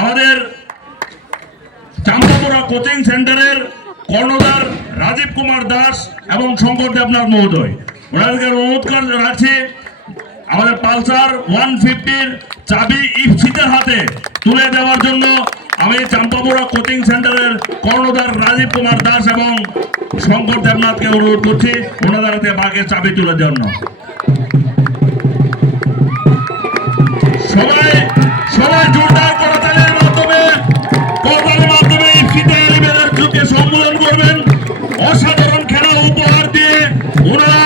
আমাদের চাম্পাপুরা কোচিং সেন্টারের কর্ণধার রাজীব কুমার দাস এবং শঙ্কর দেবনাথ মহোদয়, ওনাদেরকে অনুরোধ রাখছি আমাদের পালসার 150-র চাবি ইফসিতের হাতে তুলে দেওয়ার জন্য। আমি চাম্পাপুরা কোচিং সেন্টারের কর্ণধার রাজীব কুমার দাস এবং শঙ্কর দেবনাথকে অনুরোধ করছি ওনাদের হাতে বাঘের চাবি তুলে দেওয়ার জন্য। সবাই সবাই জোরদার করতালির মাধ্যমে ইফসিতে এলিভেনের যুগকে সম্বোধন করবেন। অসাধারণ খেলা উপহার দিয়ে ওনারা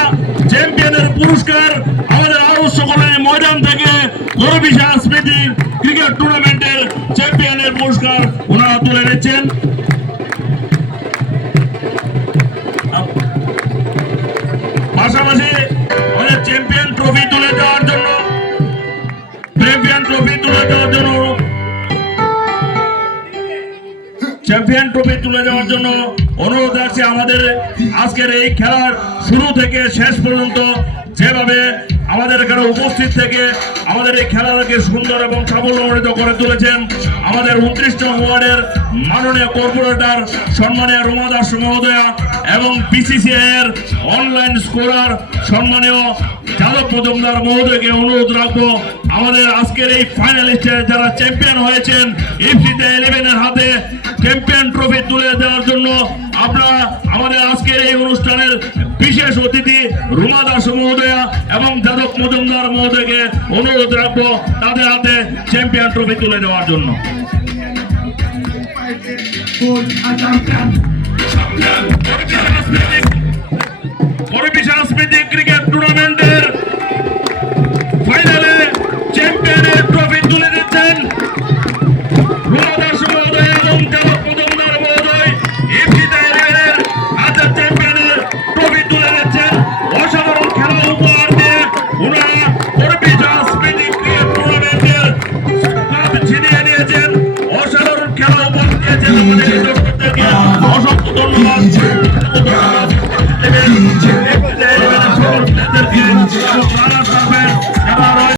চ্যাম্পিয়নের পুরস্কার আমাদের আরো সকলের ময়দান থেকে গরবিশা স্মৃতি ক্রিকেট টুর্নামেন্টের চ্যাম্পিয়নের পুরস্কার ওনারা তুলে নিচ্ছেন। পাশাপাশি আমাদের চ্যাম্পিয়ন ট্রফি তুলে দেওয়ার জন্য অনুরোধ রাখছি আমাদের আজকের এই খেলার শুরু থেকে শেষ পর্যন্ত যেভাবে আমাদের এখানে উপস্থিত থেকে আমাদের এই খেলাটাকে সুন্দর এবং সাফল্যমণ্ডিত করে তুলেছেন আমাদের 29 ওয়ার্ডের মাননীয় কর্পোরেটর সম্মানীয় রুমা দাস মহোদয়া এবং বিসিসিআই এর অনলাইন স্কোরার সম্মানীয় যাদব মজুমদার মহোদয়কে অনুরোধ রাখবো আমাদের আজকের এই ফাইনালিস্টে যারা চ্যাম্পিয়ন হয়েছেন ইফসিতে 11-এর হাতে চ্যাম্পিয়ন ট্রফি তুলে দেওয়ার জন্য আপনারা আমাদের আজকের এই অনুষ্ঠানের বিশেষ অতিথি রুমা দাস মহোদয়া এবং যাদব মজুমদার মহোদয়কে অনুরোধ রাখবো তাদের হাতে চ্যাম্পিয়ন ট্রফি তুলে দেওয়ার জন্য। সাংস্কৃতিক ক্রিকেট টুর্নামেন্টের ফাইনালে চ্যাম্পিয়নের ট্রফি তুলে দিচ্ছেন রুমা দাস মহোদয় এবং যাদব মজুমদার মহোদয়। ইফসিতে 11-এর হাতে চ্যাম্পিয়নের ট্রফি তুলে দিচ্ছেন। অসাধারণ খেলা উপহার দিয়ে ওনারা সাংস্কৃতিক ক্রিকেট টুর্নামেন্টের ক্লাব ছিনিয়ে নিয়েছেন। অসাধারণ খেলা উপহার দিয়েছেন আমাদের দর্শকদেরকে অসংখ্য ধন্যবাদ।